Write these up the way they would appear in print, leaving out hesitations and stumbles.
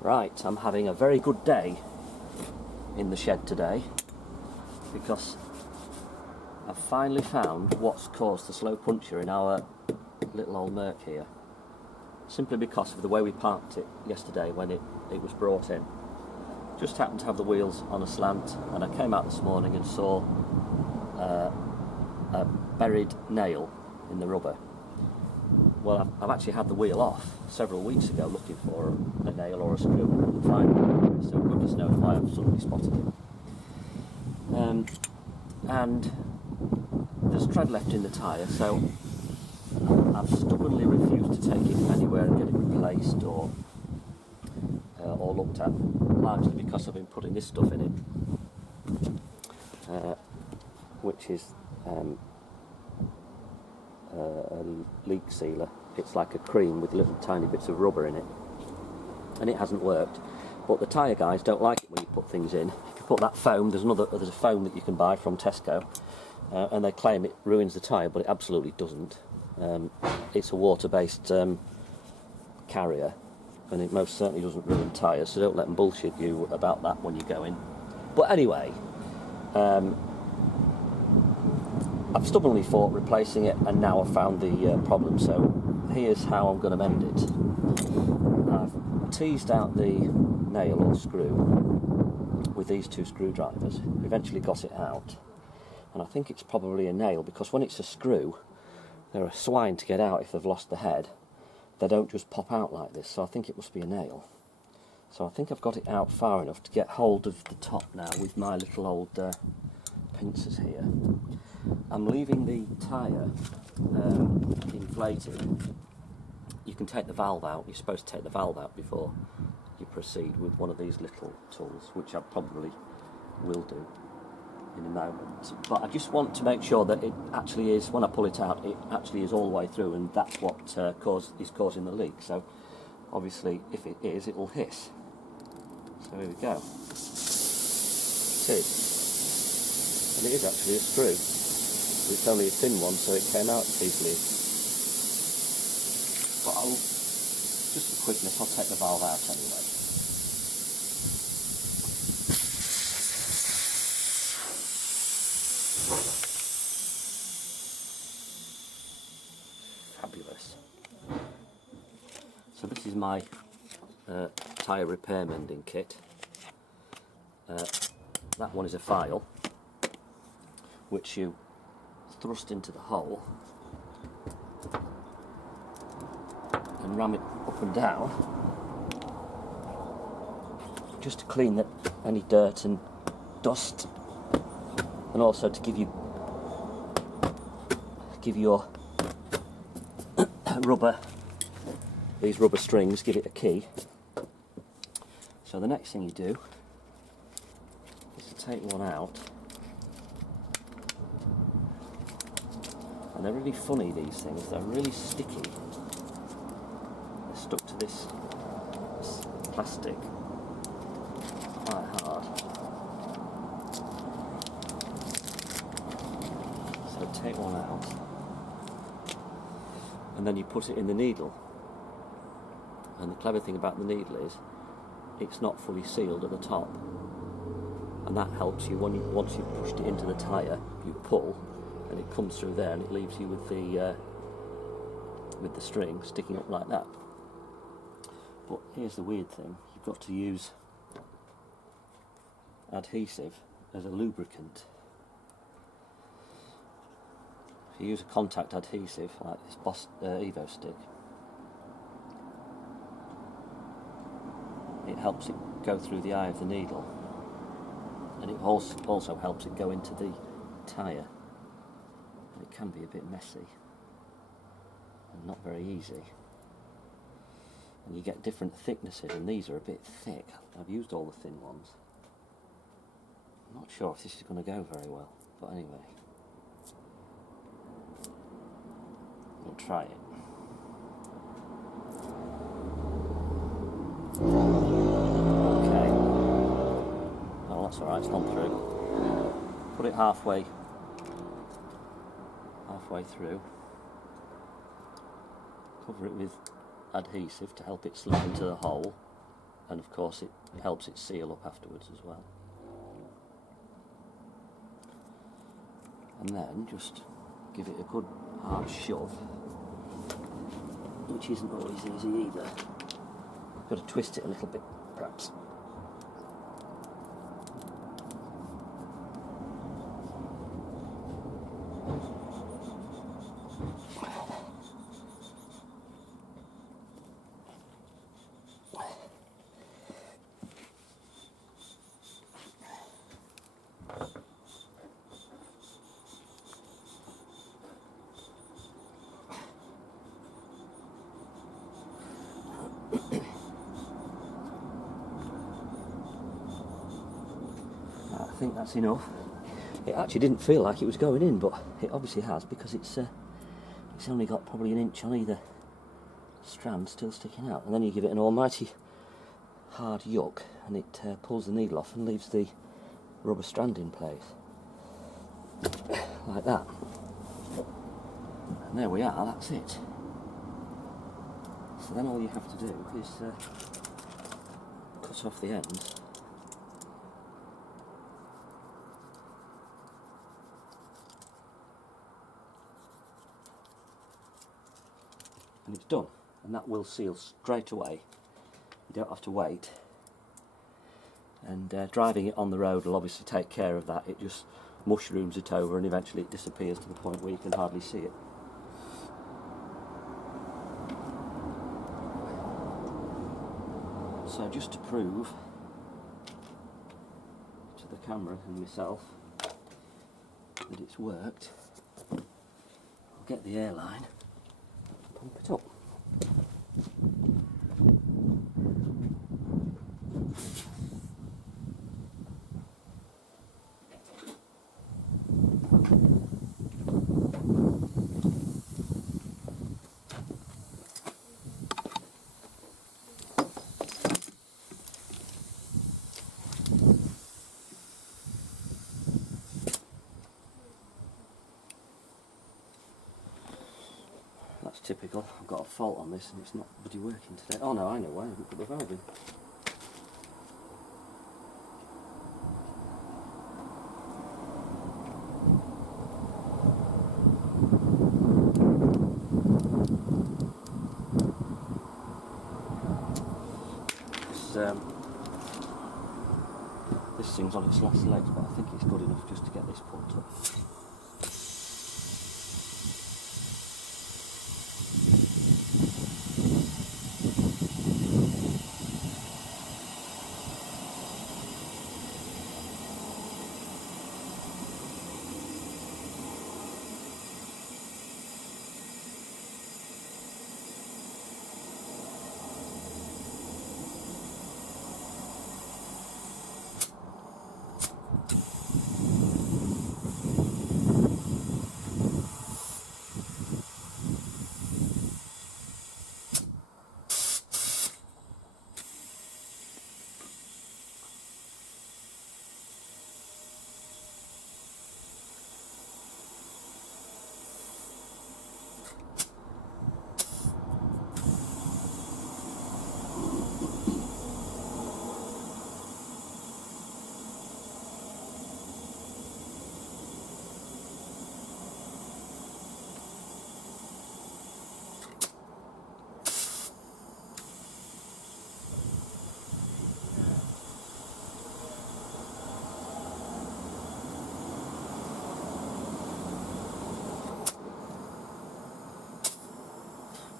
Right, I'm having a very good day in the shed today because I've finally found what's caused the slow puncture in our little old Merc here. Simply because of the way we parked it yesterday when it was brought in. Just happened to have the wheels on a slant, and I came out this morning and saw a buried nail in the rubber. Well, I've actually had the wheel off several weeks ago looking for a nail or a screw and couldn't find it. So goodness knows why I've suddenly spotted it. And there's tread left in the tyre, so I've stubbornly refused to take it anywhere and get it replaced or looked at, largely because I've been putting this stuff in it, which is a leak sealer. It's like a cream with little tiny bits of rubber in it, and it hasn't worked. But the tyre guys don't like it when you put things in. If you put that foam, there's a foam that you can buy from Tesco, and they claim it ruins the tyre, but it absolutely doesn't. It's a water-based carrier, and it most certainly doesn't ruin tyres, so don't let them bullshit you about that when you go in. But anyway, I've stubbornly fought replacing it, and now I've found the problem, so here's how I'm going to mend it. I've teased out the nail or screw with these two screwdrivers, eventually got it out, and I think it's probably a nail, because when it's a screw, they're a swine to get out if they've lost the head. They don't just pop out like this, so I think it must be a nail. So I think I've got it out far enough to get hold of the top now with my little old pincers here. I'm leaving the tyre inflated. You can take the valve out. You're supposed to take the valve out before you proceed with one of these little tools, which I probably will do in a moment. But I just want to make sure that it actually is, when I pull it out, it actually is all the way through, and that's what is causing the leak. So obviously if it is, it will hiss. So here we go. It is. And it is actually a screw. It's only a thin one, so it came out easily. But just for quickness, I'll take the valve out anyway. Fabulous. So this is my tyre repair mending kit. That one is a file which you thrust into the hole and ram it up and down, just to clean any dirt and dust, and also to give your these rubber strings, give it a key. So the next thing you do is to take one out, and they're really funny, these things. They're really sticky. They're stuck to this plastic quite hard. So take one out, and then you put it in the needle. And the clever thing about the needle is it's not fully sealed at the top, and that helps you once you've pushed it into the tyre, you pull and it comes through there, and it leaves you with the string sticking up like that. But here's the weird thing: you've got to use adhesive as a lubricant. If you use a contact adhesive like this Evo stick, it helps it go through the eye of the needle, and it also helps it go into the tyre. It can be a bit messy and not very easy, and you get different thicknesses, and these are a bit thick. I've used all the thin ones. I'm not sure if this is going to go very well, but anyway, we'll try it. Okay, well, that's alright, it's gone through. Put it halfway through, cover it with adhesive to help it slip into the hole, and of course it helps it seal up afterwards as well. And then just give it a good hard shove, which isn't always easy either. Got to twist it a little bit, perhaps. I think that's enough. It actually didn't feel like it was going in, but it obviously has, because it's only got probably an inch on either strand still sticking out. And then you give it an almighty hard yuck, and it pulls the needle off and leaves the rubber strand in place, like that. And there we are, that's it. So then all you have to do is cut off the ends. And it's done, and that will seal straight away. You don't have to wait. And driving it on the road will obviously take care of that. It just mushrooms it over, and eventually it disappears to the point where you can hardly see it. So just to prove to the camera and myself that it's worked, I'll get the airline and pump it up. That's typical. I've got a fault on this and it's not bloody working today. Oh no, I know why. I haven't put the valve in. This thing's on its last legs, but I think it's good enough just to get this pulled up.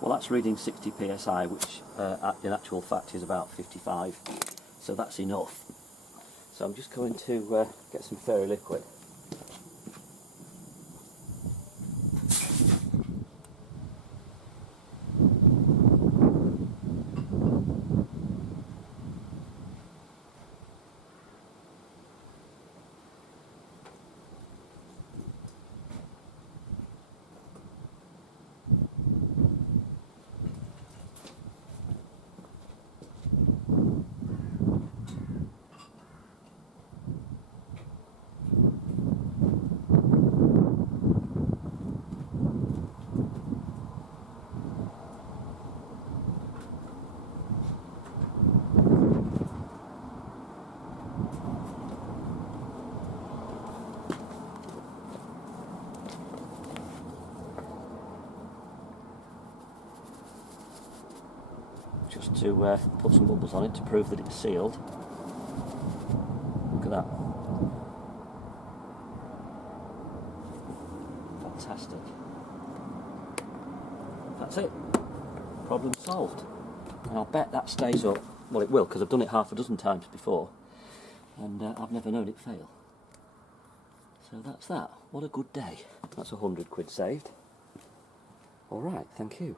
Well, that's reading 60 psi, which in actual fact is about 55, so that's enough. So I'm just going to get some fairy liquid. just to put some bubbles on it to prove that it's sealed. Look at that. Fantastic. That's it. Problem solved. And I'll bet that stays up. Well, it will, because I've done it half a dozen times before, and I've never known it fail. So that's that. What a good day. That's £100 saved. All right, thank you.